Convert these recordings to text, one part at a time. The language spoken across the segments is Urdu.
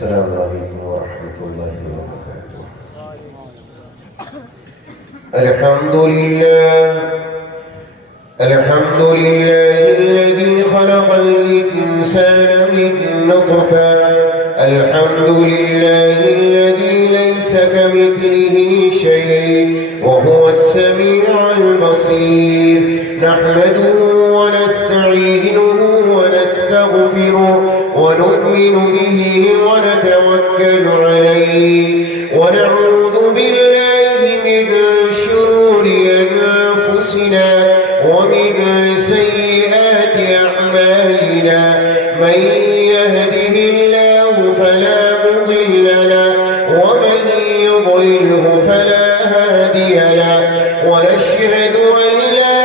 السلام عليكم ورحمة الله وبركاته. الحمد لله الذي خلق الإنسان من نطفة. الحمد لله الذي ليس كمثله شيء وهو السميع البصير. نحمده ونستعينه ونستغفره ونؤمن به ونتوكل عليه ونعوذ بالله من شرور أنفسنا ومن سيئات أعمالنا. من يهده الله فلا مضل له ومن يضلله فلا هادي له. ونشهد أن لا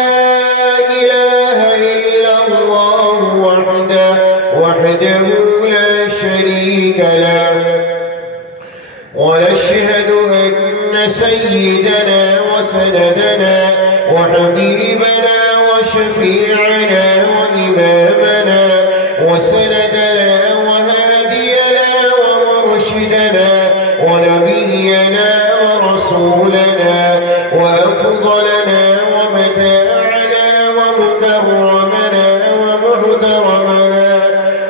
إله إلا الله وحده لا شريك له. ونشهد أن سيدنا وسندنا وحبيبنا وشفيعنا وإمامنا وسندنا وهادينا ومرشدنا ونبينا ورسولنا وأفضلنا ومتاعنا ومكرمنا ومحترمنا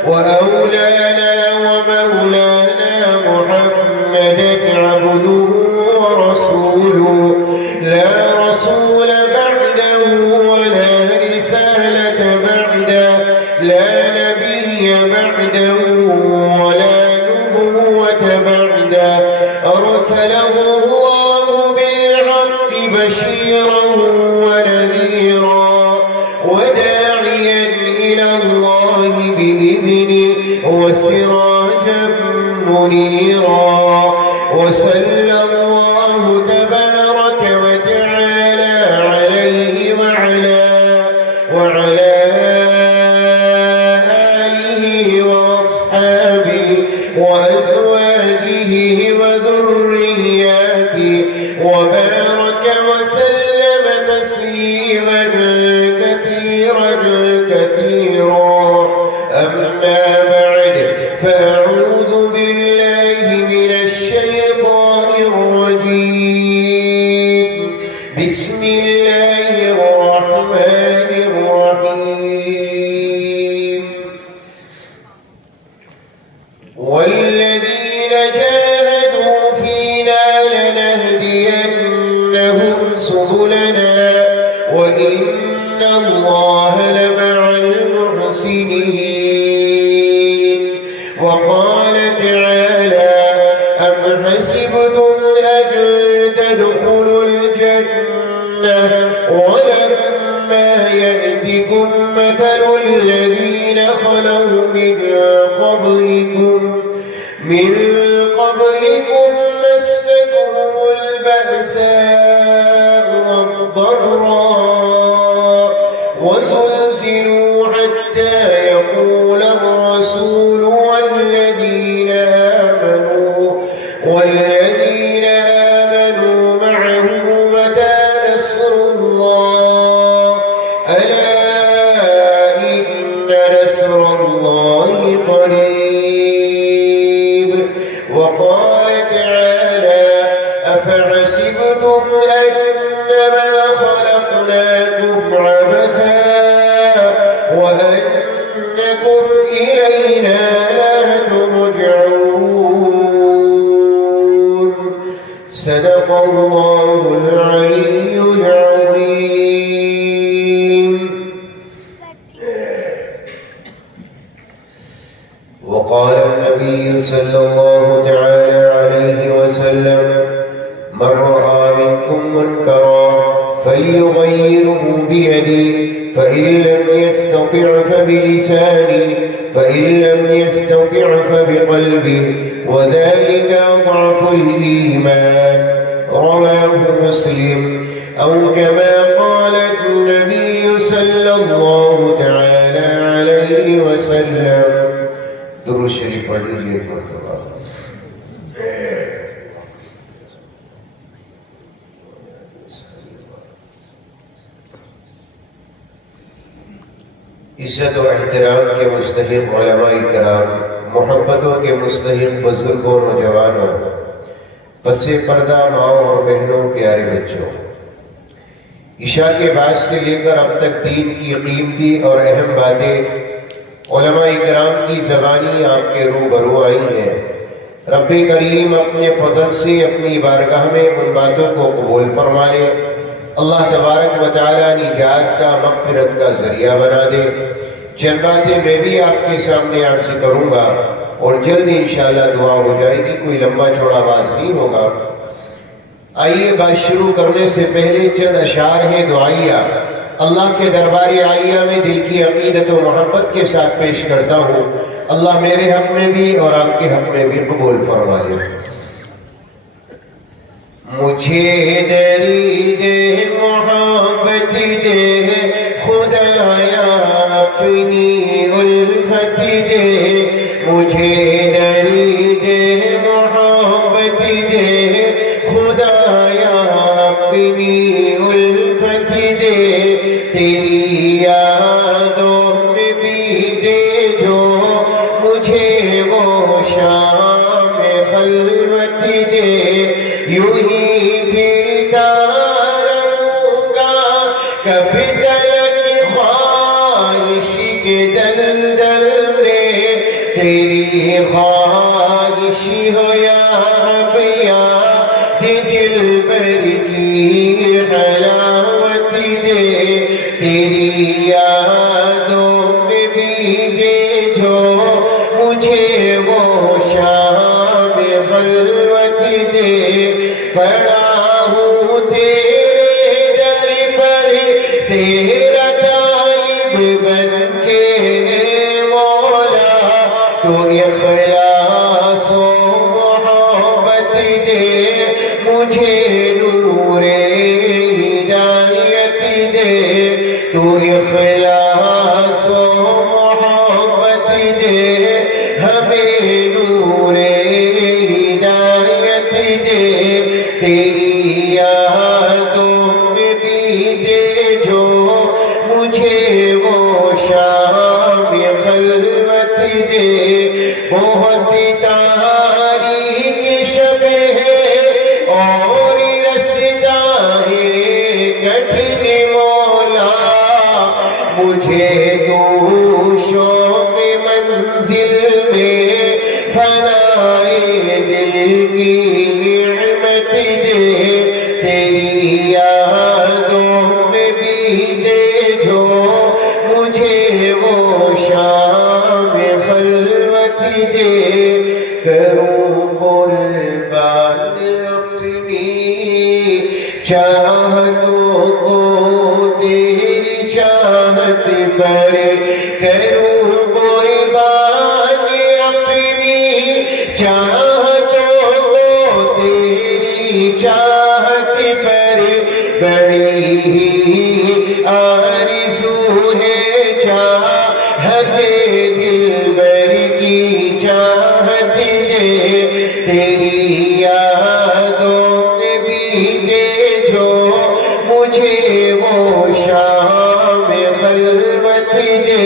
وأولانا ومولانا محمدا عبده ورسوله لا رسول بعده ولا رسالة بعده لا نبي بعده ولا نبوة بعده. أرسله الله بالحق بشيرا ونذيرا وداعيا إلى الله بإذنه وسراجا منيرا. وصلى الله تبارك وتعالى عليه وعلى آله وأصحابه وأزواجه وذرياته وبارك وسلم تسليما كثيرا. أما بعد فأعوذ بالله من الشيطان الرجيم. بسم الله الرحمن الرحيم. والذين جاهدوا فينا لنهدينهم سبلنا وإن الله لمع المحسنين. وقال تعالى: أم حسبتم أن تدخلوا الجنة ولما يأتكم مثل الذين خلوا من قبلكم مستهم البأساء والضراء وزلزلوا حتى يقول الرسول والذين آمنوا معه متى نصر الله. ألا إن نصر الله قريب. وقال تعالى: أفحسبتم أنما خلقناكم عبثا وأنكم إلينا لا ترجعون. صدق الله العلي العظيم. وقال النبي صلى الله تعالى عليه وسلم: من رأى منكم منكرا فليغيره بيده فإن لم يستطع فبلسانه فإن لم يستطع فبقلبه وذلك أضعف الإيمان. رواه مسلم. أو كما قال النبي صلى الله تعالى عليه وسلم. درود شریف پڑھ لیجیے ایک مرتبہ. عزت و احترام کے مستحق علماء کرام، محبتوں کے مستحق بزرگوں، نوجوانوں، پس پردہ ماؤں اور بہنوں، پیارے بچوں، عشاء کے بعد سے لے کر اب تک دین کی قیمتی اور اہم باتیں علماء کرام کی زبانی آپ کے روبرو آئی ہیں۔ رب کریم اپنے فضل سے اپنی بارگاہ میں ان باتوں کو قبول فرما لے۔ اللہ تبارک و تعالیٰ نجات کا، مغفرت کا ذریعہ بنا دے۔ چند باتیں میں بھی آپ کے سامنے عرض کروں گا اور جلد انشاءاللہ دعا ہو جائے گی، کوئی لمبا چوڑا باز نہیں ہوگا۔ آئیے بات شروع کرنے سے پہلے چند اشعار ہیں دعائیہ اللہ کے دربار عالیہ میں دل کی عقیدت و محبت کے ساتھ پیش کرتا ہوں۔ اللہ میرے حق میں بھی اور آپ کے حق میں بھی قبول فرما لے۔ مجھے درید محبت دے خدایا، اپنی الفت دے، مجھے درید محبت دے خدایا، اپنی الفت دے، تیری یادوں میں بھی دے جو مجھے وہ شام خلوت دے، یوں ہی پھرتا رہوں گا کبھی تلک خواہش کے دلدل میں، تیری خواہش ہو یا رب یاد دلبر کی حلاوت دے، تیری یادوں میں بھی دے جو مجھے وہ شام خلوت دے، پڑا ہوں تیرے در پر تیرا طالب بن کے مولا، تو اخلاص و محبت دے، مجھے نور ہدایت دے، تو اخلاص و محبت دے، ہمیں نور ہدایت دے، تیری یادوں میں بھی دے جو مجھے وہ شام خلوت دے، بہت تاریک شب ہے اور رستا ہے کٹھن مولا، مجھے تو شوق منزل میں فنائے دل کی نعمت دے، تیری یادوں میں بھی دے جو مجھے وہ شام خلوت دے، کروں قربان اپنی چاہتوں کو تیری چاہت پر، کروں قربان اپنی چاہتوں کو تیری چاہت پر، بڑی ہی آرزو ہے چاہت دلبر کی چاہت دے، تیری یادوں میں بھی دے جو مجھے وہ شام خلوت دے،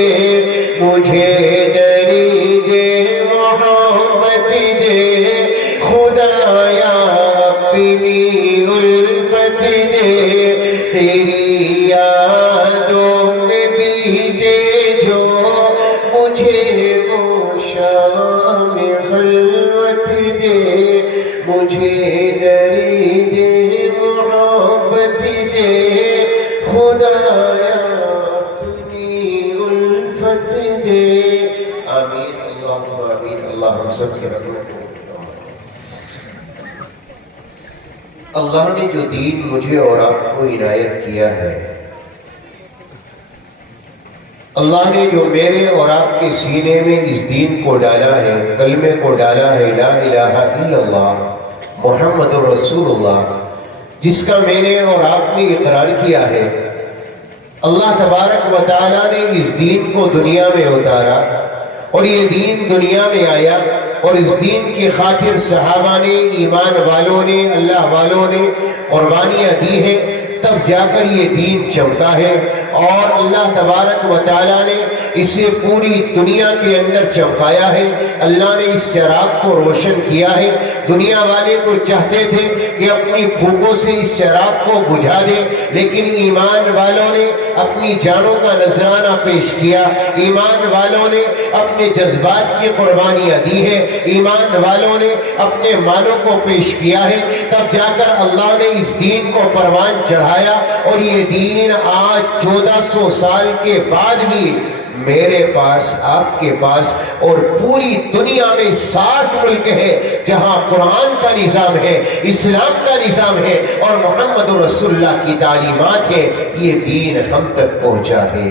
مجھے درید محبت دے خدایا، اپنی الفت دے، تیری یادوں میں بھی دے جو مجھے وہ شام خلوت دے، مجھے درید محبت دے خدایا، اپنی الفت دے۔ آمین اللہم آمین۔ اللہ ہم سب کی رحمت ہو۔ اللہ نے جو دین مجھے اور آپ کو عنایت کیا ہے، اللہ نے جو میرے اور آپ کے سینے میں اس دین کو ڈالا ہے، کلمے کو ڈالا ہے، لا الہ الا اللہ محمد رسول اللہ، جس کا میں نے اور آپ نے اقرار کیا ہے، اللہ تبارک و تعالیٰ نے اس دین کو دنیا میں اتارا اور یہ دین دنیا میں آیا، اور اس دین کی خاطر صحابہ نے، ایمان والوں نے، اللہ والوں نے قربانیاں دی ہیں، تب جا کر یہ دین چمکا ہے، اور اللہ تبارک و تعالیٰ نے اسے پوری دنیا کے اندر چمکایا ہے، اللہ نے اس چراغ کو روشن کیا ہے۔ دنیا والے کو چاہتے تھے کہ اپنی پھوکوں سے اس چراغ کو بجھا دے، لیکن ایمان والوں نے اپنی جانوں کا نذرانہ پیش کیا، ایمان والوں نے اپنے جذبات کی قربانیاں دی ہے، ایمان والوں نے اپنے مالوں کو پیش کیا ہے، تب جا کر اللہ نے اس دین کو پروان چڑھایا۔ اور یہ دین آج 1400 سال کے بعد بھی میرے پاس، آپ کے پاس اور پوری دنیا میں 60 ملک ہے جہاں قرآن کا نظام ہے، اسلام کا نظام ہے اور محمد رسول اللہ کی تعلیمات ہے۔ یہ دین ہم تک پہنچا ہے۔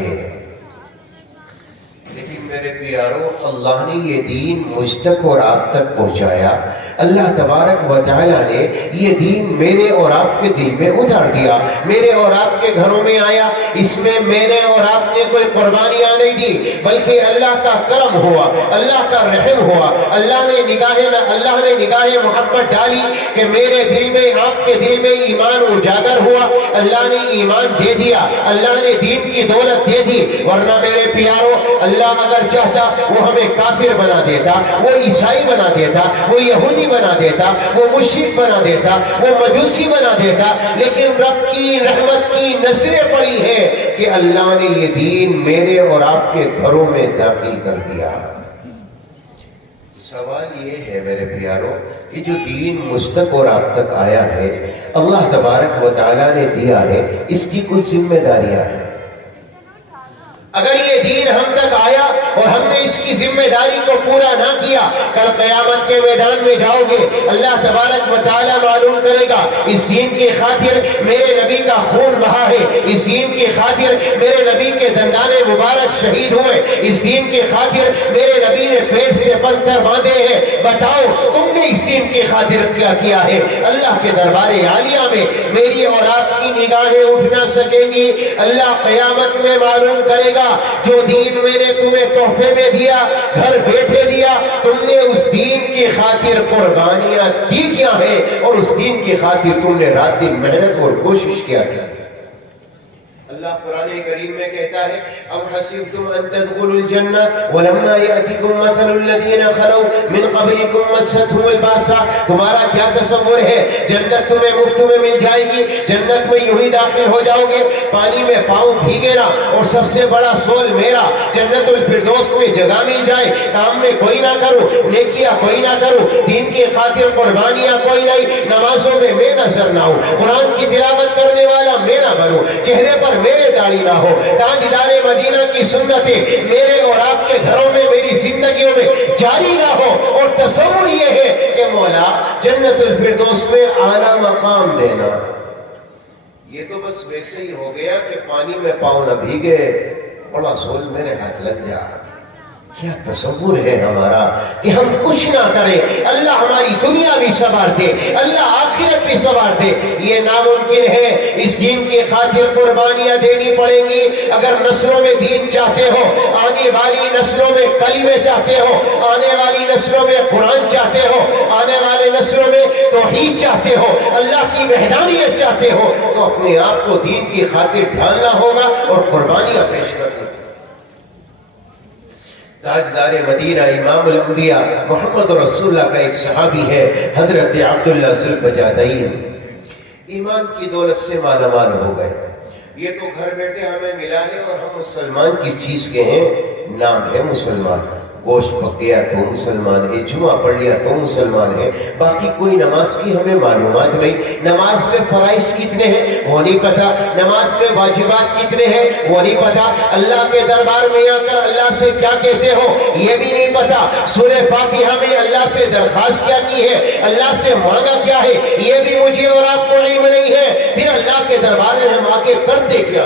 لیکن میرے پیاروں، اللہ نے یہ دین مجھ تک اور آپ تک پہنچایا۔ اللہ تبارک و تعالیٰ نے یہ دین میرے اور آپ کے دل میں اتار دیا، میرے اور آپ کے گھروں میں آیا۔ اس میں میرے اور آپ نے کوئی قربانیاں نہیں دی، بلکہ اللہ کا کرم ہوا، اللہ کا رحم ہوا۔ اللہ نے نگاہ محبت ڈالی کہ میرے دل میں، آپ کے دل میں ایمان اجاگر ہوا، اللہ نے ایمان دے دیا، اللہ نے دین کی دولت دے دی۔ ورنہ میرے پیاروں، اللہ اگر چاہتا وہ ہمیں کافر بنا دیتا، وہ عیسائی بنا دیتا، وہ یہودی بنا دیتا، وہ مشرک بنا دیتا، وہ مجوسی بنا دیتا، لیکن رب کی رحمت کی نظریں پڑی ہے کہ اللہ نے یہ دین میرے اور آپ کے گھروں میں داخل کر دیا۔ سوال یہ ہے میرے پیاروں کہ جو دین مجھ تک اور آپ تک آیا ہے، اللہ تبارک و تعالیٰ نے دیا ہے، اس کی کچھ ذمہ داریاں ہیں۔ اگر یہ دین ہم تک آیا اور ہم نے اس کی ذمہ داری کو پورا نہ کیا، کل قیامت کے میدان میں جاؤ گے، اللہ تبارک و تعالیٰ معلوم کرے گا اس دین کی خاطر میرے نبی کا خون بہا ہے، اس دین کی خاطر میرے نبی کے دندان مبارک شہید ہوئے، اس دین کی خاطر میرے نبی نے پیٹ سے پتھر باندھے ہیں۔ بتاؤ تم نے اس دین کی خاطر کیا کیا ہے؟ اللہ کے دربار عالیہ میں میری اور آپ کی نگاہیں اٹھ نہ سکیں گی۔ اللہ قیامت میں معلوم کرے گا جو دین میں نے تمہیں تحفے میں دیا، گھر بیٹھے دیا، تم نے اس دین کی خاطر قربانیاں دی کیا ہیں اور اس دین کی خاطر تم نے رات دن محنت اور کوشش کیا کی۔ اللہ قرآن کریم میں کہتا ہے ام حسبتم ان تدخلوا الجنہ ولما یأتکم مثل الذین خلوا من قبلکم مستهم الباساء، تمہارا کیا تصور ہے جنت تمہیں مفت میں مل جائے گی، جنت میں یوں ہی داخل ہو جاؤ گے، پانی میں پاؤں بھیگے نا، اور سب سے بڑا سول میرا جنت الفردوس میں جگہ مل جائے، کام میں کوئی نہ کروں، نیکیاں کوئی نہ کروں، دین کی خاطر قربانیاں کوئی نہیں، نمازوں میں میں نظر نہ ہوں، قرآن کی تلاوت کرنے والا میں نہ بنوں، چہرے پر میرے داڑھی نہ ہو، تاجدار مدینہ کی سنتیں میرے اور آپ کے گھروں میں، میری زندگیوں میں جاری نہ ہو، اور تصور یہ ہے کہ مولا جنت الفردوس میں اعلیٰ مقام دینا۔ یہ تو بس ویسے ہی ہو گیا کہ پانی میں پاؤں نہ بھیگے، بڑا سول میرے ہاتھ لگ جا۔ کیا تصور ہے ہمارا کہ ہم کچھ نہ کریں، اللہ ہماری دنیا بھی سنوار دے، اللہ آخرت بھی سنوار دے؟ یہ ناممکن ہے۔ اس دین کی خاطر قربانیاں دینی پڑیں گی۔ اگر نسلوں میں دین چاہتے ہو، آنے والی نسلوں میں کلمے چاہتے ہو، آنے والی نسلوں میں قرآن چاہتے ہو، آنے والی نسلوں میں توحید چاہتے ہو، اللہ کی وحدانیت چاہتے ہو، تو اپنے آپ کو دین کی خاطر ڈھالنا ہوگا اور قربانیاں پیش کرنی۔ تاجدار مدینہ امام الانبیاء محمد رسول اللہ کا ایک صحابی ہے حضرت عبداللہ ذوالفجادین، ایمان کی دولت سے مالا مال ہو گئے۔ یہ تو گھر بیٹھے ہمیں ملا ہے اور ہم مسلمان کس چیز کے ہیں؟ نام ہے مسلمان، گوشت پک گیا تو مسلمان ہے، جمعہ پڑھ لیا تو مسلمان ہے، باقی کوئی نماز کی ہمیں معلومات نہیں۔ نماز میں فرائض کتنے ہیں وہ نہیں پتا، نماز میں واجبات کتنے ہیں وہ نہیں پتا، اللہ کے دربار میں آ کر اللہ سے کیا کہتے ہو یہ بھی نہیں پتا، سورہ فاتحہ میں اللہ سے درخواست کیا کی ہے، اللہ سے مانگا کیا ہے یہ بھی مجھے اور آپ کو علم نہیں ہے، پھر اللہ کے دربار میں ہم آ کے کرتے کیا؟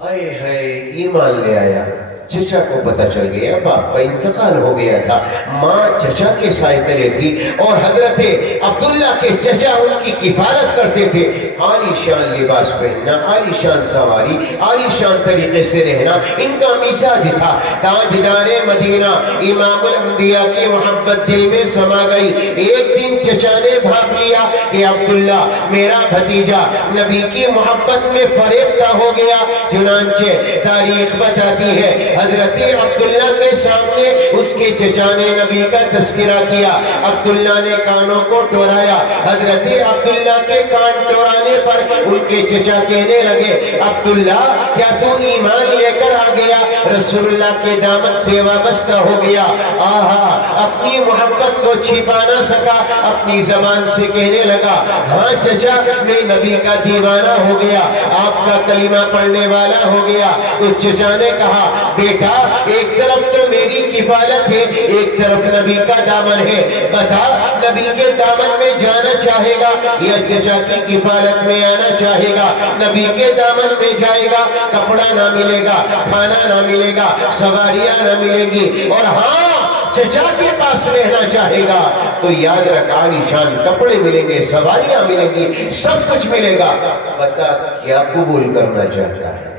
آئے ہائے ایمان لے آیا، چچا کو پتہ چل گیا باپ کا انتقال ہو گیا تھا، ماں چچا کے سائے تلے تھی اور حضرت عبداللہ کے چچا ان کی کفالت کرتے تھے۔ عالی شان لباس پہننا، عالی شان سواری، عالی شان طریقے سے رہنا ان کا مزاج تھا۔ تاجدار مدینہ امام الانبیاء کی محبت دل میں سما گئی۔ ایک دن چچا نے بھاپ لیا کہ عبداللہ میرا بھتیجا نبی کی محبت میں فریفتہ ہو گیا۔ چنانچہ تاریخ بتاتی ہے حضرت عبداللہ کے سامنے اس کے چچا نے نبی کا تذکرہ کیا۔ عبداللہ نے کانوں کو ٹورایا، حضرت عبداللہ کے کان ٹورانے پر ان کے چچا کہنے لگے عبداللہ کیا تو ایمان لے کر آ گیا، رسول اللہ کے دامن سے وابستہ ہو گیا؟ آہا، اپنی محبت کو چھپا نہ سکا، اپنی زبان سے کہنے لگا ہاں چچا میں نبی کا دیوانہ ہو گیا، آپ کا کلمہ پڑھنے والا ہو گیا۔ تو چچا نے کہا بیٹا ایک طرف تو میری کفالت ہے، ایک طرف نبی کا دامن ہے، بتا نبی کے دامن میں جانا چاہے گا یا چچا کی کفالت میں آنا چاہے گا؟ نبی کے دامن میں جائے گا، کپڑا نہ ملے گا، کھانا نہ ملے گا، سواریاں نہ ملیں گی، اور ہاں چچا کے پاس رہنا چاہے گا تو یاد رکھ عالی شان کپڑے ملیں گے، سواریاں ملیں گی، سب کچھ ملے گا۔ بتا کیا قبول کرنا چاہتا ہے؟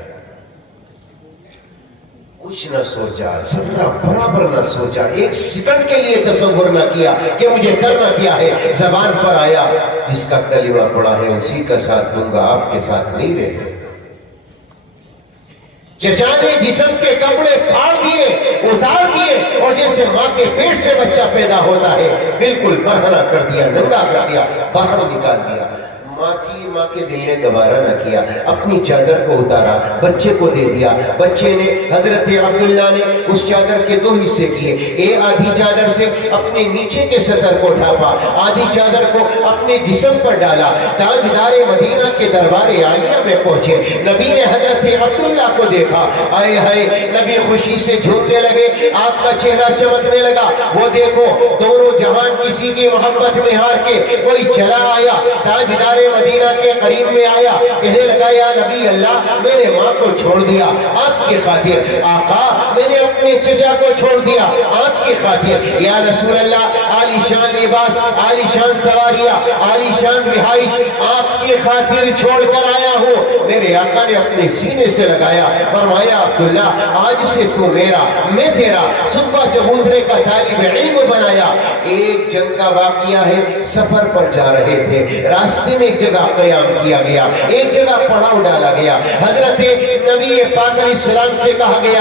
کچھ نہ سوچا، ذرا برابر نہ سوچا، ایک سیکنڈ کے لیے تصور نہ کیا کہ مجھے کرنا کیا ہے۔ زبان پر آیا جس کا کلمہ پڑا ہے اسی کا ساتھ دوں گا، آپ کے ساتھ نہیں رہ سکتا۔ چچا نے جسم کے کپڑے پھاڑ دیے، اتار دیے، اور جیسے ماں کے پیٹ سے بچہ پیدا ہوتا ہے بالکل برہنہ کر دیا، ننگا کر دیا، باہر نکال دیا۔ ماں تھی، ماں کے دل نے گوارا نہ کیا، اپنی چادر کو اتارا، بچے کو دے دیا۔ بچے نے، حضرت عبداللہ نے اس چادر کے دو حصے کیے، آدھی چادر سے اپنے نیچے کے سطر کو ڈھانپا، آدھی چادر کو اپنے جسم پر ڈالا۔ تاجدار مدینہ کے دربار عالیہ میں پہنچے، نبی نے حضرت عبداللہ کو دیکھا، آئے ہائے، نبی خوشی سے جھومنے لگے، آپ کا چہرہ چمکنے لگا۔ وہ دیکھو دونوں جہان کسی کی محبت میں ہار کے کوئی چلا آیا، تاجدار مدینہ کے قریب میں آیا، کہنے لگا یا نبی اللہ میں نے ماں کو چھوڑ دیا آپ کی خاطر، آقا میں نے اپنے چچا کو چھوڑ دیا آپ کی خاطر، یا رسول اللہ عالی شان لباس، عالی شان سواریاں، عالی شان رہائش آپ کی خاطر چھوڑ کر آیا ہوں۔ میرے آقا نے اپنے سینے سے لگایا، فرمایا عبداللہ آج سے تو میرا، میں تیرا، صفہ چبوترے کا طالب علم بنایا۔ ایک جنگ کا واقعہ ہے، سفر پر جا رہے تھے، راستے میں ایک جگہ قیام کیا گیا، ایک جگہ پڑاؤ ڈالا گیا، حضرت نبی پاک علیہ السلام سے کہا گیا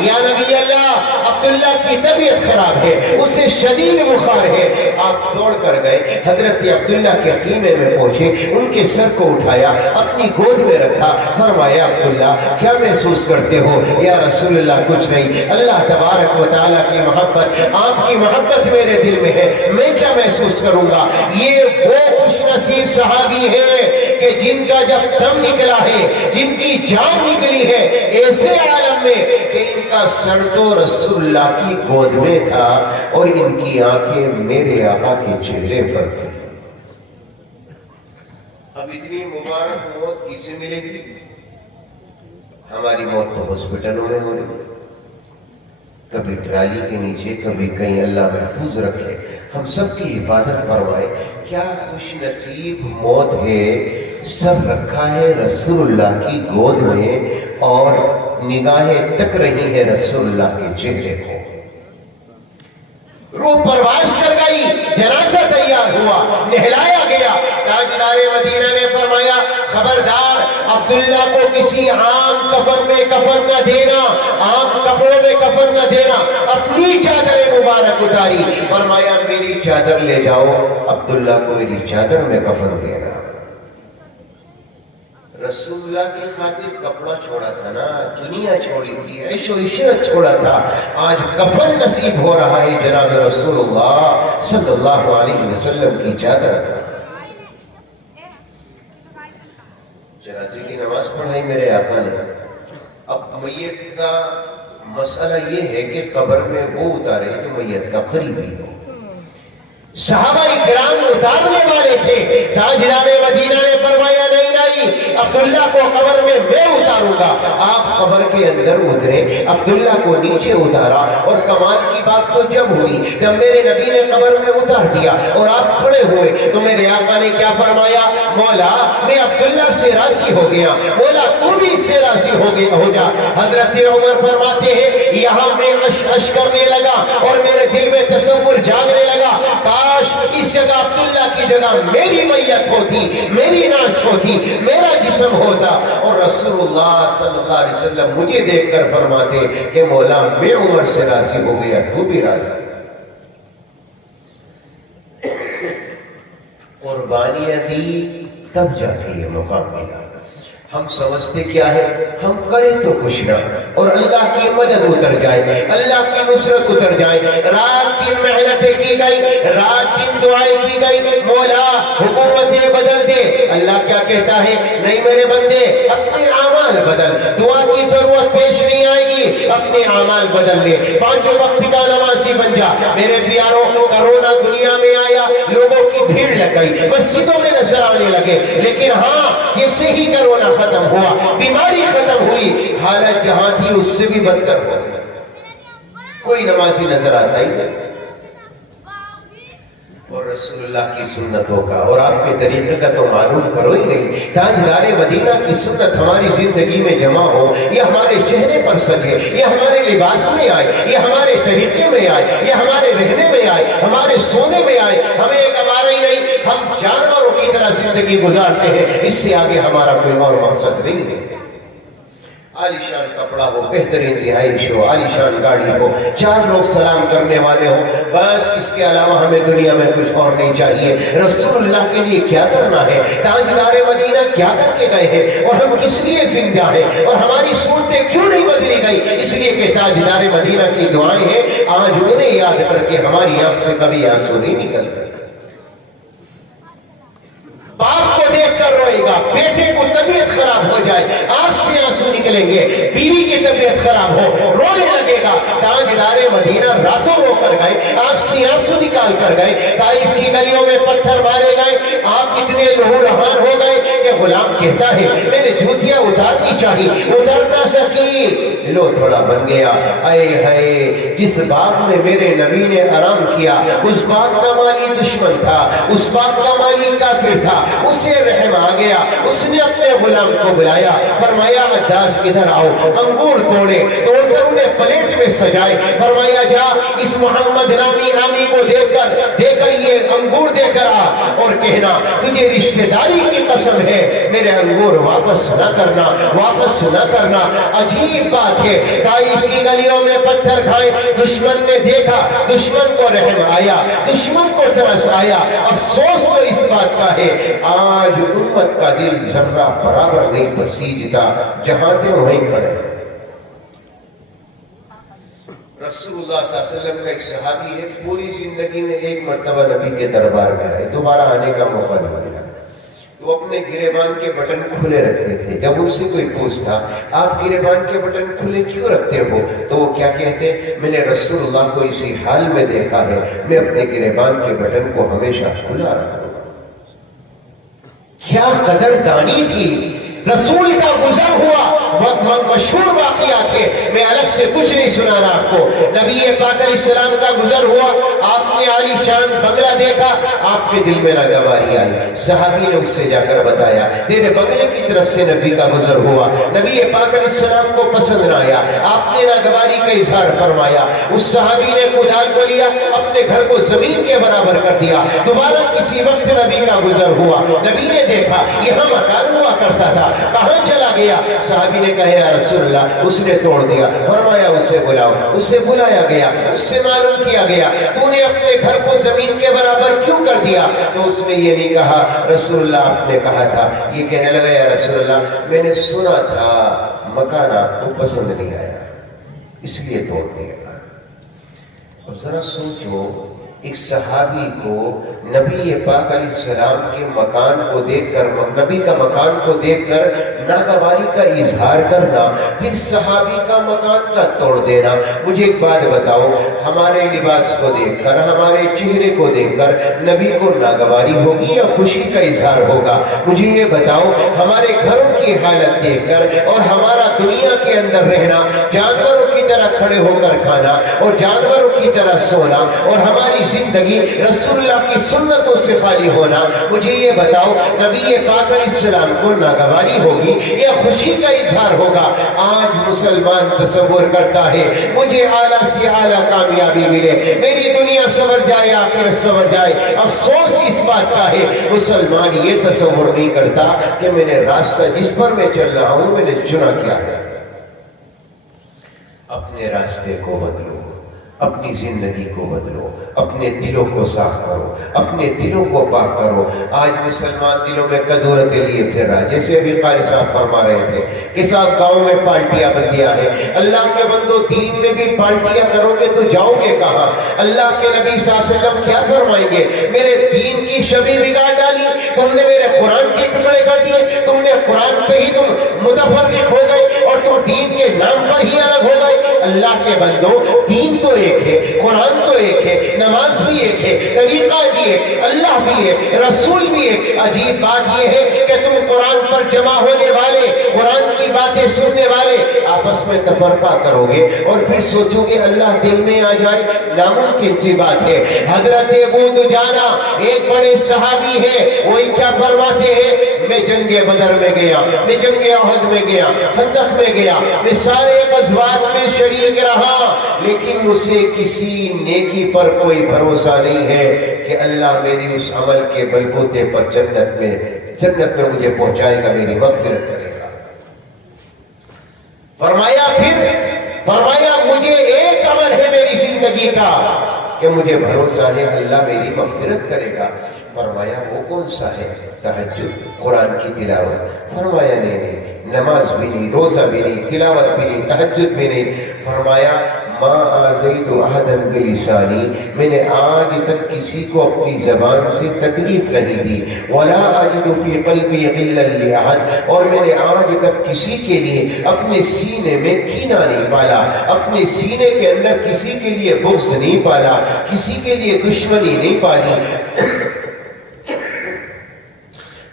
یا نبی اللہ عبداللہ کی طبیعت خراب ہے، اسے شدید بخار ہے۔ آپ دوڑ کر گئے، حضرت عبداللہ کے خیمے میں پہنچے، ان کے سر کو اٹھایا، اپنی گود میں رکھا، فرمایا عبداللہ کیا محسوس کرتے ہو؟ یا رسول اللہ کچھ نہیں، اللہ تبارک و تعالیٰ کی محبت، آپ کی محبت میرے دل میں ہے، میں کیا محسوس کروں گا؟ یہ وہ خوش نصیب صحابی ہے کہ جن کا جب دم نکلا ہے، جن کی جان نکلی ہے ایسے عالم میں کہ ان کا سر تو رسول اللہ کی گود میں تھا اور ان کی آنکھیں میرے آقا کے چہرے پر تھی۔ اب اتنی مبارک موت کسے ملے گی؟ ہماری موت تو ہاسپٹلوں میں ہو رہی ہے، کبھی ٹرالی کے نیچے، کبھی کہیں، اللہ محفوظ رکھے، ہم سب کی حفاظت فرمائے۔ کیا خوش نصیب موت ہے، سر رکھا ہے رسول اللہ کی گود میں اور نگاہیں تک رہی ہیں رسول اللہ کے چہرے کو۔ روح پرواز کر گئی، جنازہ تیار ہوا، نہلایا گیا۔ تاجدار مدینہ نے فرمایا خبردار عبداللہ کو کسی عام کفن میں کفن نہ دینا، عام کپڑوں میں کفن نہ دینا۔ اپنی چادر مبارک اتاری، فرمایا میری چادر لے جاؤ، عبداللہ کو میری چادر میں کفن دینا۔ رسول اللہ کی خاطر کپڑا چھوڑا تھا نا، دنیا چھوڑی تھی، عیش و عشرت چھوڑا تھا، آج کفن نصیب ہو رہا ہے جناب رسول اللہ صلی اللہ علیہ وسلم کی چادر کا۔ جنازے کی نماز پڑھائی میرے آقا نے۔ اب میت کا مسئلہ یہ ہے کہ قبر میں وہ اتارے جو میت کا قریبی ہو۔ صحابہ کرام اتارنے والے تھے، تاجدار مدینہ نے فرمایا نہیں نہیں، عبداللہ کو قبر میں اتاروں گا۔ آپ قبر کے اندر اترے، عبداللہ کو نیچے اتارا، اور کمال کی بات تو جب ہوئی جب میرے نبی نے قبر میں اتار دیا اور آپ کھڑے ہوئے تو میرے آقا نے کیا فرمایا؟ مولا میں عبداللہ سے راضی ہو گیا، مولا تو بھی اس سے راضی ہو جا۔ حضرت عمر فرماتے ہیں یہاں میں اش کرنے لگا اور میرے دل میں تصور جاگنے لگا، کاش اس جگہ عبداللہ کی جگہ میری میت ہوتی، میری نعش ہوتی، میرا جسم ہوتا۔ اور رسول اللہ صلی اللہ علیہ وسلم مجھے دیکھ کر فرماتے کہ مولا میں عمر سے راضی ہو گیا، تو بھی راضی۔ قربانیاں دی تب جا کے یہ مقام ملا۔ ہم سمجھتے کیا ہے؟ ہم کریں تو کچھ نہ، اور اللہ کی مدد اتر جائے، اللہ کی نصرت اتر جائے۔ رات دن محنتیں کی گئی، رات دن دعائیں کی گئی، مولا حکومتیں بدل دے۔ اللہ کیا کہتا ہے؟ نہیں میرے بندے، اپنے اعمال بدل، دعا کی ضرورت پیش نہیں آئے گی، اپنے اعمال بدل لے، پانچوں وقت کا نمازی بن جا۔ میرے پیاروں، کرونا دنیا میں آیا، لوگوں کی بھیڑ لگ گئی، مسجدوں میں نظر آنے لگے، لیکن ہاں یہ صحیح کرونا ختم ہوا، بیماری ختم ہوئی، حالت جہاں تھی اس سے بھی بدتر ہو گئی، کوئی نمازی نظر آتا ہی نہیں۔ اور رسول اللہ کی سنتوں کا اور آپ کے طریقے کا تو معلوم کرو ہی نہیں۔ تاجدار مدینہ کی سنت ہماری زندگی میں جمع ہو، یہ ہمارے چہرے پر سجے، یہ ہمارے لباس میں آئے، یہ ہمارے طریقے میں آئے، یہ ہمارے رہنے میں آئے، ہمارے سونے میں آئے، ہمیں ایک ہمارا ہی نہیں، ہم جانوروں کی طرح زندگی گزارتے ہیں، اس سے آگے ہمارا کوئی اور مقصد نہیں ہے۔ عالیشان کپڑا ہو، بہترین رہائش ہو، عالیشان گاڑی ہو، چار لوگ سلام کرنے والے ہوں، بس اس کے علاوہ ہمیں دنیا میں کچھ اور نہیں چاہیے۔ رسول اللہ کے لیے کیا کرنا ہے؟ تاجدار مدینہ کیا کر کے گئے ہیں اور ہم کس لیے زندہ ہیں، اور ہماری صورتیں کیوں نہیں بدلی گئی؟ اس لیے کہ تاجدار مدینہ کی دعائیں ہیں، آج انہیں یاد کر کے ہماری آنکھ سے کبھی آنسو نہیں نکلتے۔ باپ کو دیکھ کر روئے گا، بیٹے کو طبیعت خراب ہو جائے آنکھ سے آنسو نکلیں گے، بیوی کی طبیعت خراب ہو رونے لگے گا۔ تاجدار مدینہ راتوں رو کر گئے، آنکھ سے آنسو نکال کر گئے، طائف کی گلیوں میں پتھر مارے گئے، آپ اتنے لہو لہان ہو گئے کہ غلام کہتا ہے میں نے جوتیاں اتارنی چاہی، اتار نہ سکی، لو تھوڑا بن گیا۔ اے ہائے، جس باغ میں میرے نبی نے آرام کیا اس باغ کا مالی دشمن تھا، اس باغ کا مالی کافر تھا، اسے رحم آ گیا، اس نے اپنے غلام کو بلایا، فرمایا عداس ادھر آؤ، انگور توڑے، توڑ کر انہیں پلیٹ میں سجائے، فرمایا جا اس محمد نامی آمی کو دے کر یہ انگور دے کر آ، اور کہنا تجھے رشتہ داری کی قسم ہے میرے انگور واپس نہ کرنا، واپس نہ کرنا۔ عجیب بات ہے، طائف کی گلیوں میں پتھر کھائے، دشمن نے دیکھا، دشمن کو رحم آیا، دشمن کو ترس آیا۔ افسوس تو اس بات کا ہے آج امت کا دل ذرہ برابر نہیں پسیجتا، جہاں تھے وہیں کھڑے۔ رسول اللہ صلی اللہ علیہ وسلم کا ایک صحابی ہے، پوری زندگی میں ایک مرتبہ نبی کے دربار میں آئے، دوبارہ آنے کا موقع نہیں ملا، تو اپنے گریبان کے بٹن کھلے رکھتے تھے۔ جب ان سے کوئی پوچھتا آپ گریبان کے بٹن کھلے کیوں رکھتے ہو، تو وہ کیا کہتے؟ میں نے رسول اللہ کو اسی حال میں دیکھا ہے، میں اپنے گریبان کے بٹن کو ہمیشہ کھلا رکھوں۔ کیا قدردانی تھی، رسول کا گزر ہوا مشہور واقعات ہے، میں الگ سے کچھ نہیں سنا رہا آپ کو۔ نبی پاک علیہ السلام کا گزر ہوا، آپ نے عالی شان بنگلہ دیکھا، آپ کے دل میں ناگواری آئی، صحابی نے اس سے جا کر بتایا تیرے بنگلے کی طرف سے نبی کا گزر ہوا، نبی پاک علیہ السلام کو پسند نہ آیا، آپ نے ناگواری کا اظہار فرمایا۔ اس صحابی نے کدال کو لیا، اپنے گھر کو زمین کے برابر کر دیا۔ دوبارہ کسی وقت نبی کا گزر ہوا، نبی نے دیکھا یہاں مکان ہوا کرتا تھا، کہاں چلا گیا؟ صحابی نے کہا یا رسول اللہ اس نے توڑ دیا، فرمایا اس سے بلاؤ، اس سے بلایا گیا، اس سے معلوم کیا گیا تو نے اپنے گھر کو زمین کے برابر کیوں کر دیا؟ تو اس نے یہ نہیں کہا رسول اللہ آپ نے کہا تھا، یہ کہنے لگا یا رسول اللہ میں نے سنا تھا مکان آپ کو پسند نہیں آیا اس لیے توڑ دیا۔ اب ذرا سوچو، ایک صحابی کو نبی پاک علیہ السلام کے مکان کو دیکھ کر، نبی کا مکان کو دیکھ کر ناگواری کا اظہار کرنا، پھر صحابی کا مکان کا توڑ دینا۔ مجھے ایک بات بتاؤ، ہمارے لباس کو دیکھ کر، ہمارے چہرے کو دیکھ کر نبی کو ناگواری ہوگی یا خوشی کا اظہار ہوگا؟ مجھے یہ بتاؤ، ہمارے گھروں کی حالت دیکھ کر اور ہمارا دنیا کے اندر رہنا، جانوروں کی طرح کھڑے ہو کر کھانا اور جانوروں کی طرح سونا، اور ہماری زندگی رسول اللہ کی سنتوں سے خالی ہونا، مجھے یہ بتاؤ نبی پاک علیہ السلام کو ناگواری ہوگی یا خوشی کا اظہار ہوگا؟ آج مسلمان تصور کرتا ہے مجھے اعلیٰ سے اعلیٰ کامیابی ملے، میری دنیا سنور جائے، آخرت سنور جائے۔ افسوس اس بات کا ہے مسلمان یہ تصور نہیں کرتا کہ میں نے راستہ جس پر میں چل رہا ہوں میں نے چنا کیا ہے۔ اپنے راستے کو بدلو، اپنی زندگی کو بدلو، اپنے دلوں کو صاف کرو، اپنے دلوں کو پاک کرو۔ آج مسلمان دلوں میں کدورتیں لیے پھر رہا، جیسے ابھی قاری صاحب فرما رہے تھے کہ صاحب گاؤں میں پارٹیاں بندیاں ہیں۔ اللہ کے بندو، دین میں بھی پارٹیاں کرو گے تو جاؤ گے کہاں؟ اللہ کے نبی صلی اللہ علیہ وسلم کیا فرمائیں گے؟ میرے دین کی شبیہ بگاڑ ڈالی، تم نے میرے قرآن کے ٹکڑے کر دیے، تم نے قرآن پہ ہی تم متفرق ہو گئے اور تم دین کے نام پر ہی الگ ہو گئے۔ اللہ کے بندو، دین تو ایک ہے، قرآن تو ایک ہے، نماز بھی ایک ہے، طریقہ بھی ایک، اللہ بھی ایک، رسول بھی ایک۔ عجیب بات یہ ہے کہ تم قرآن پر جمع ہونے والے، قرآن کی باتیں سننے والے آپس میں تفرقہ کرو گے اور پھر سوچو گے اللہ دل میں آ جائے، ناممکن سی بات ہے۔ حضرت ابو دجانہ ایک بڑے صحابی ہیں، وہی کیا فرماتے ہیں؟ میں جنگ بدر میں گیا، میں جنگ احد میں گیا، خندق میں گیا، میں سارے غزوات میں شریک رہا، لیکن مجھے کسی نیکی پر کوئی بھروسہ نہیں ہے کہ اللہ میری اس عمل کے بلبوتے پر جنت میں مجھے پہنچائے گا، میری مغفرت کرے گا۔ فرمایا مجھے ایک عمل ہے میری زندگی کا کہ مجھے بھروسہ ہے اللہ میری مغفرت کرے گا۔ فرمایا وہ کون سا ہے؟ تہجد، قرآن کی تلاوت۔ فرمایا نہیں، نماز بھی نہیں، روزہ بھی نہیں، تلاوت بھی نہیں، تہجد بھی نہیں۔ فرمایا ما آزیت احدا بلسانی، میں نے آج تک کسی کو اپنی زبان سے تکلیف نہیں دی، ولا اجد فی قلبی غلا لاحد، اور میں نے آج تک کسی کے لیے اپنے سینے میں کینہ نہیں پالا، اپنے سینے کے اندر کسی کے لیے بغض نہیں پالا، کسی کے لیے دشمنی نہیں پالی۔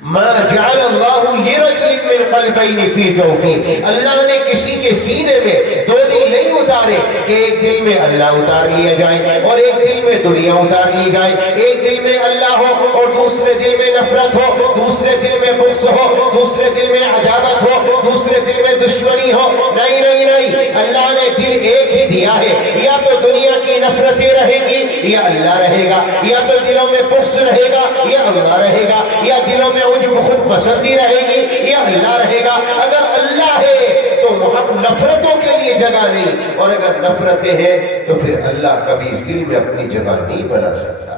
ما جعل اللہ لرجل من قلبین فی جوفی، اللہ نے کسی کے سینے میں دو دل نہیں اتارے کہ ایک دل میں اللہ اتار لیا جائے اور ایک دل میں دنیا اتار لی جائے، ایک دل میں اللہ ہو اور دوسرے دل میں نفرت ہو، دوسرے دل میں بغض ہو، دوسرے دل میں عداوت ہو، دوسرے دل میں دشمنی ہو۔ نہیں نہیں نہیں، اللہ نے دل ایک ہی دیا ہے، یا تو دنیا کی نفرتیں رہیں گی یا اللہ رہے گا، یا تو دلوں میں بغض رہے گا یا اللہ رہے گا، یا دلوں میں خود پسندی رہے گی یا اللہ رہے گا۔ اگر اللہ ہے تو نفرتوں کے لیے جگہ نہیں، اور اگر نفرتیں ہیں تو پھر اللہ کبھی اس دل میں اپنی جگہ نہیں بنا سکتا۔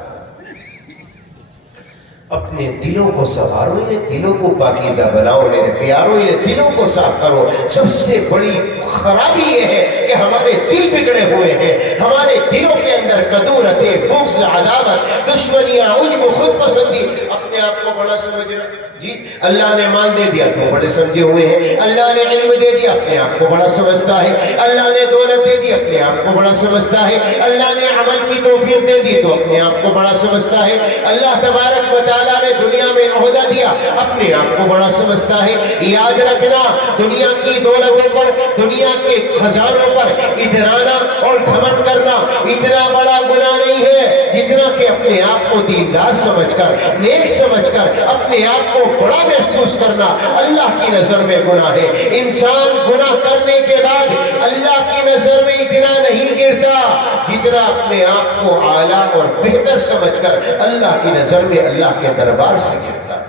اپنے دلوں کو سنوارو، انہیں دلوں کو پاکیزہ بناؤ میرے پیاروں، انہیں دلوں کو صاف کرو۔ سب سے بڑی خرابی یہ ہے کہ ہمارے دل بگڑے ہوئے ہیں، ہمارے دلوں کے اندر کدورتیں، بغض، عداوت، دشمنیاں، عجب، خود پسندی، اپنے آپ کو بڑا سمجھنا۔ جی اللہ نے مال دے دیا تو بڑے سمجھے ہوئے ہیں، اللہ نے علم دے دیا اپنے آپ کو بڑا سمجھتا ہے، اللہ نے دولت دے دی اپنے آپ کو بڑا سمجھتا ہے، اللہ نے عمل کی توفیق دے دی تو اپنے آپ کو بڑا سمجھتا ہے، اللہ تبارک و تعالیٰ نے دنیا میں عہدہ دیا اپنے آپ کو بڑا سمجھتا ہے۔ یاد رکھنا، دنیا کی دولتوں پر، دنیا کے خزانوں پر ادرانا اور گھمنڈ کرنا اتنا بڑا گناہ نہیں ہے جتنا کہ اپنے آپ کو دیندار سمجھ کر، نیک سمجھ کر، اپنے آپ کو بڑا محسوس کرنا اللہ کی نظر میں گناہ ہے۔ انسان گناہ کرنے کے بعد اللہ کی نظر میں اتنا نہیں گرتا جتنا اپنے آپ کو اعلیٰ اور بہتر سمجھ کر اللہ کی نظر میں اللہ کے دربار سے گرتا۔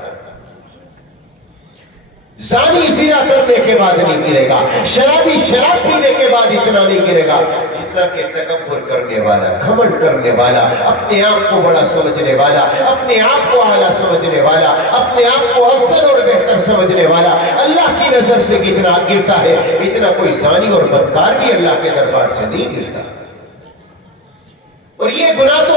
زانی زنا کرنے کے بعد نہیں گرے گا، شرابی شراب پینے کے بعد اتنا نہیں گرے گا جتنا کہ تکبر کرنے والا، گھمنڈ کرنے والا، اپنے آپ کو بڑا سمجھنے والا، اپنے آپ کو اعلیٰ سمجھنے والا، اپنے آپ کو افضل اور بہتر سمجھنے والا اللہ کی نظر سے کتنا گرتا ہے، اتنا کوئی زانی اور بدکار بھی اللہ کے دربار سے نہیں گرتا۔ اور یہ گناہ تو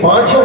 5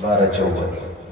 12:54,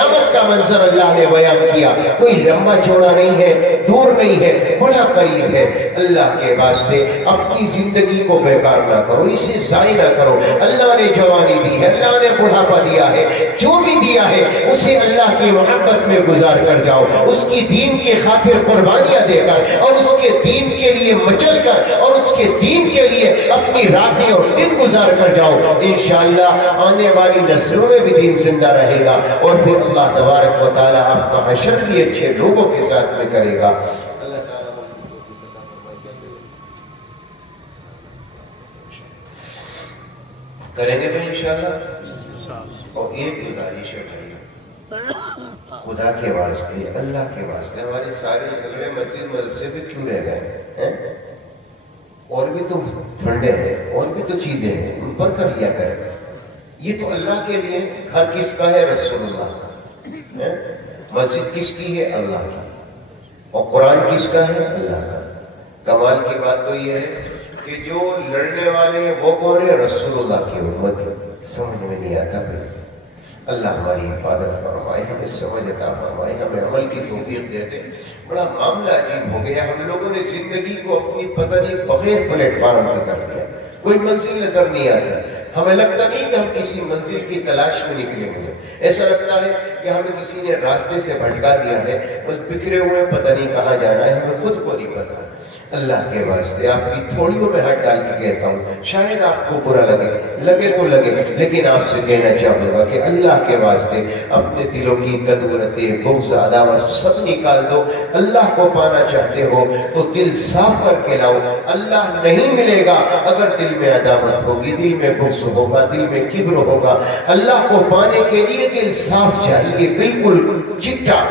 قیامت کا منظر اللہ نے بیان کیا، کوئی لمبا چوڑا نہیں ہے، دور نہیں ہے، بڑا قریب ہے۔ اللہ کے واسطے اپنی زندگی کو بیکار نہ کرو، اسے ضائع نہ کرو۔ اللہ نے جوانی دی ہے، اللہ نے بڑھاپا دیا ہے، جو بھی دیا ہے اسے اللہ کی محبت میں گزار کر جاؤ، اس کی دین کی خاطر قربانیاں دے کر اور اس کے دین کے لیے مچل کر اور اس کے دین کے لیے اپنی راتیں اور دن گزار کر جاؤ۔ انشاءاللہ آنے والی نسلوں میں بھی دین زندہ رہے گا، اور پھر اللہ تبارک و تعالیٰ آپ کا حشر بھی اچھے لوگوں کے ساتھ میں کرے گا۔ اللہ تعالیٰ کریں گے بھائی انشاءاللہ۔ اور ایک گزارش ہے بھائی، خدا کے واسطے، اللہ کے واسطے، ہمارے سارے جھگڑے مسجد مدرسے پہ کیوں رہ گئے ہیں؟ اور بھی تو فنڈے ہیں، اور بھی تو چیزیں ہیں، ان پر کر لیا کریں۔ یہ تو اللہ کے لیے، گھر کس کا ہے؟ رسول اللہ کا۔ مسجد کس کی ہے؟ اللہ کی۔ اور قرآن کس کا ہے؟ اللہ کا۔ کمال کی بات تو یہ ہے کہ جو لڑنے والے ہیں وہ کون ہے؟ رسول اللہ کی امت۔ سمجھ میں نہیں آتا بھائی۔ اللہ ہماری حفاظت فرمائے، ہمیں سمجھ عطا فرمائے، ہمیں عمل کی توفیق دے دے۔ بڑا معاملہ عجیب ہو گیا، ہم لوگوں نے زندگی کو اپنی پتہ نہیں بغیر پلیٹ فارم پہ کر دیا، کوئی منزل نظر نہیں آتا۔ ہمیں لگتا نہیں کہ ہم کسی منزل کی تلاش میں نکلے ہوئے، ایسا لگتا ہے کہ ہمیں کسی نے راستے سے بھٹکا دیا ہے، بس بکھرے ہوئے پتہ نہیں کہاں جانا ہے، ہمیں خود کو نہیں پتا۔ اللہ کے واسطے آپ کی تھوڑیوں میں ہاتھ ڈال کے کہتا ہوں، شاید آپ کو برا لگے تو لگے، لیکن آپ سے کہنا چاہوں گا کہ اللہ کے واسطے اپنے دلوں کی کدورتیں، بغض، عداوت سب نکال دو۔ اللہ کو پانا چاہتے ہو تو دل صاف کر کے لاؤ۔ اللہ نہیں ملے گا اگر دل میں عداوت ہوگی، دل میں بغض ہوگا، دل میں کبر ہوگا۔ اللہ کو پانے کے لیے دل صاف چاہیے، بالکل چٹا۔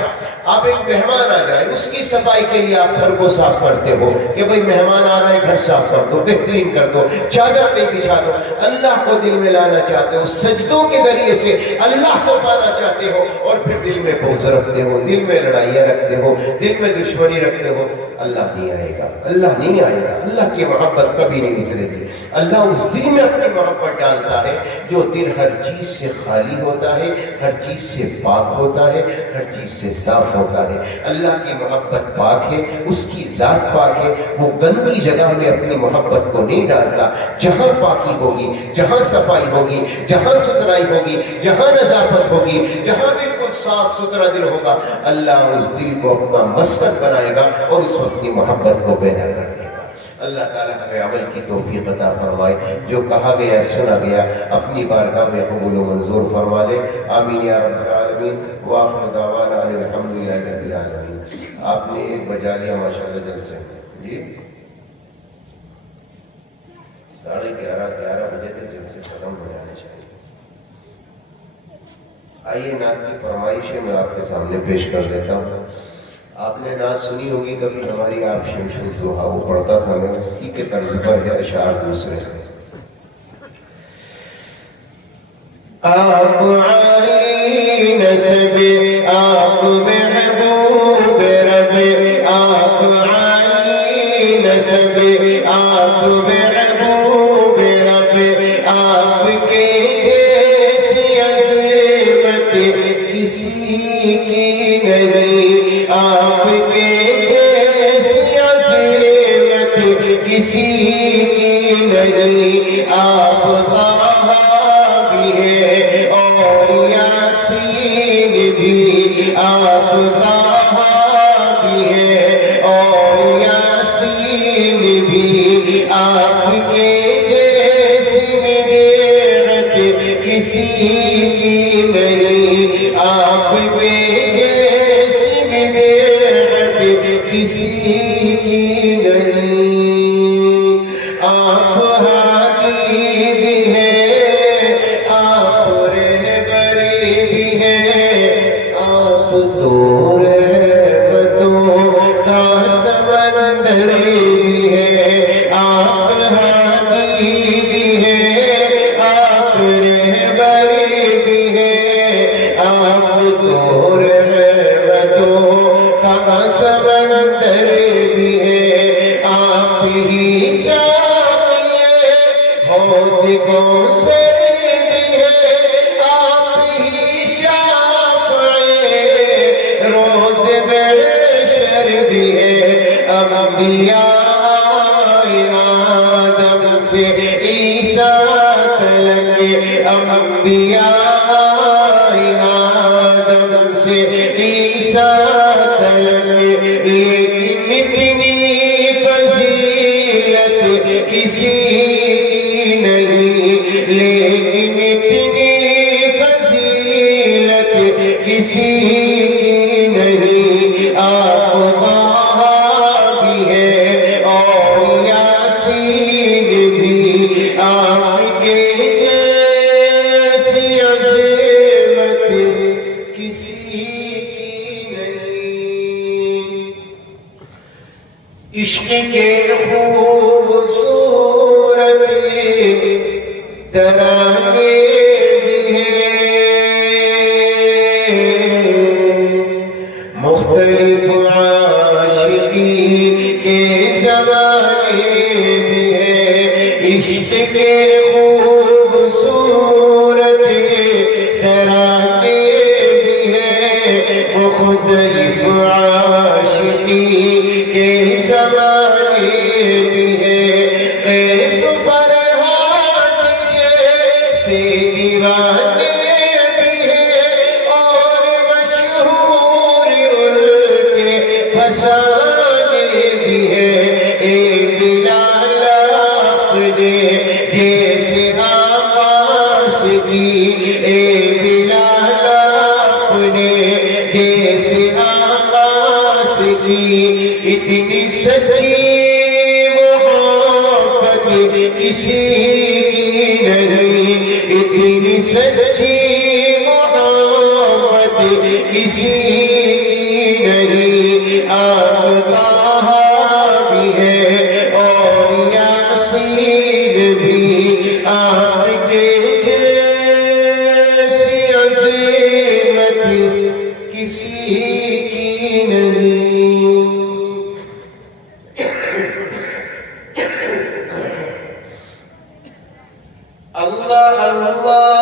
آپ ایک مہمان آ جائے، اس کی صفائی کے لیے آپ گھر کو صاف کرتے ہو کہ بھئی مہمان آ رہا ہے، گھر صاف کر دو، بہترین کر دو، چادر نہیں بچھا دو۔ اللہ کو دل میں لانا چاہتے ہو، سجدوں کے ذریعے سے اللہ کو پانا چاہتے ہو، اور پھر دل میں بغض رکھتے ہو، دل میں لڑائیاں رکھتے ہو، دل میں دشمنی رکھتے ہو، اللہ نہیں آئے گا، اللہ نہیں آئے گا۔ اللہ کی محبت کبھی نہیں اترے گی۔ اللہ اس دل میں اپنی محبت ڈالتا ہے جو دل ہر چیز سے خالی ہوتا ہے، ہر چیز سے پاک ہوتا ہے، ہر چیز سے صاف ہوتا ہے۔ اللہ کی محبت پاک ہے، اس کی ذات پاک ہے، وہ گندی جگہ میں اپنی محبت کو نہیں ڈالتا۔ جہاں پاکی ہوگی، جہاں صفائی ہوگی، جہاں ستھرائی ہوگی، جہاں نظافت ہوگی، جہاں بالکل صاف ستھرا دل ہوگا، اللہ اس دل کو اپنا مسکن بنائے گا اور اس وقت کی محبت کو پیدا کر دے گا۔ اللہ تعالیٰ ہمیں عمل کی توفیق عطا فرمائے، جو کہا گیا سنا گیا اپنی بارگاہ میں قبول و منظور فرما لے۔ آمین یا رب العالمین۔ وآخر دعوانا ان الحمدللہ رب العالمین۔ آپ نے ایک بجا لیا ماشاءاللہ جلسے جی، 11:30 بجے تک جلسے ختم ہو جانے چاہیے۔ آئیے نعت کی فرمائشیں میں آپ کے سامنے پیش کر دیتا ہوں۔ آپ نے نعت سنی ہوگی کبھی ہماری، آپ شمس الضحیٰ وہ پڑھتا تھا، میں اسی کے طرز پر ہے اشعار دوسرے۔ آپ عالی نسب، آپ محبوب رب، آپ عالی نسب، آپ محبوب رب، آپ کے جیسی عظمت کسی کی نہیں، آپ کے جیسی عظمت کسی کی نہیں۔ آپ طه بھی ہے اور یاسین بھی، آپ طه بھی ہے اور یاسین بھی، آپ کے جیسی نعمت کسی کی نہیں، آپ کے جیسی نعمت کسی کی نہیں۔ آپ ہادی بھی ہے، آپ رہبر بھی ہے، آپ تو رحمتوں کا سمندر بھی ہے۔ آپ ہادی بھی ہے، آپ رہبر بھی ہے، آپ تو رحمتوں کا سمندر بھی ہے۔ آپ ہی ساقی حوض کوثر بھی ہے، آپ ہی شافعی انبیاء آدم سے عیسیٰ تلک، انبیاء آدم سے عیسیٰ تلک، لیکن اتنی فضیلت کسی کی نہیں، لیکن اتنی فضیلت کسی کی نہیں۔ آپ بھی ہے اور یاسین بھی، آپ کے جیسی عظمت کسی کی نہیں۔ عشق کے خوبصورت ترانے بھی ہیں، مختلف عاشقی کے زمانے بھی ہیں۔ عشق کے خوبصورت ترانے بھی ہیں، مختلف عاشقی کے زمانے بھی ہیں۔ قیس فرحات جیسے دیوانے بھی ہیں، اور مشہور ان کے فسانے بھی ہیں۔ ایک بلال اپنے جیسے آقاس کی، ایک بلال اپنے جیسے آقاس کی، اتنی سچی محبت کسی کی نہیں، اتنی سچی محبت کسی کی نہیں۔ آپ بھی ہے اور یاسین بھی، آپ کے جیسی عظمت کسی کی نہیں۔ اللہ اللہ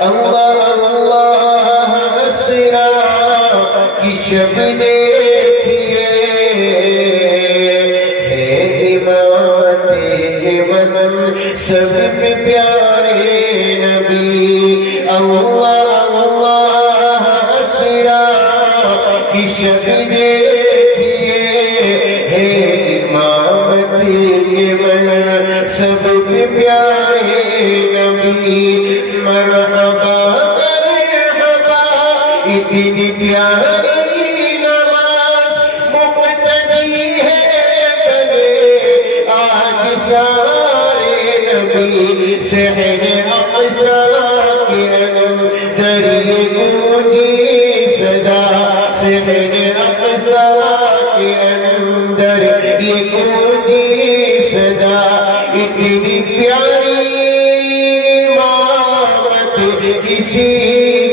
اللہ اللہ، اسرا کی شب دیکھیے، ہے امامت کے وطن سب میں پیارے نبی۔ اللہ اللہ، اسرا کی شب دیکھیے، ہے امامت کے وطن سب میں پیارے نبی۔ مرحبا مرحبا، اتنی پیاری نماز مقتدی ہے بنے آج سارے نبی۔ سحر اقصیٰ کے اندر یہ گونجی صدا، سحر اقصیٰ کے اندر یہ گونجی صدا، اتنی پیاری امامت کسی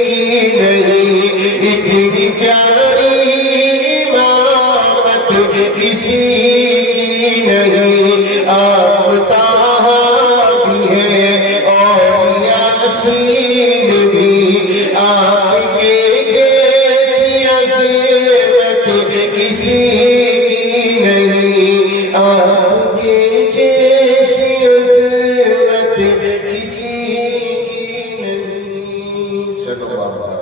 کی نہیں، اتنی پیاری امامت کسی کی نہیں۔ آپ طٰہٰ بھی ہے اور یاسین بھی، آپ کے جیسی عظمت کسی کی نہیں، آپ کے جیسی عظمت کسی کی نہیں۔ صلی اللہ علیہ وسلم۔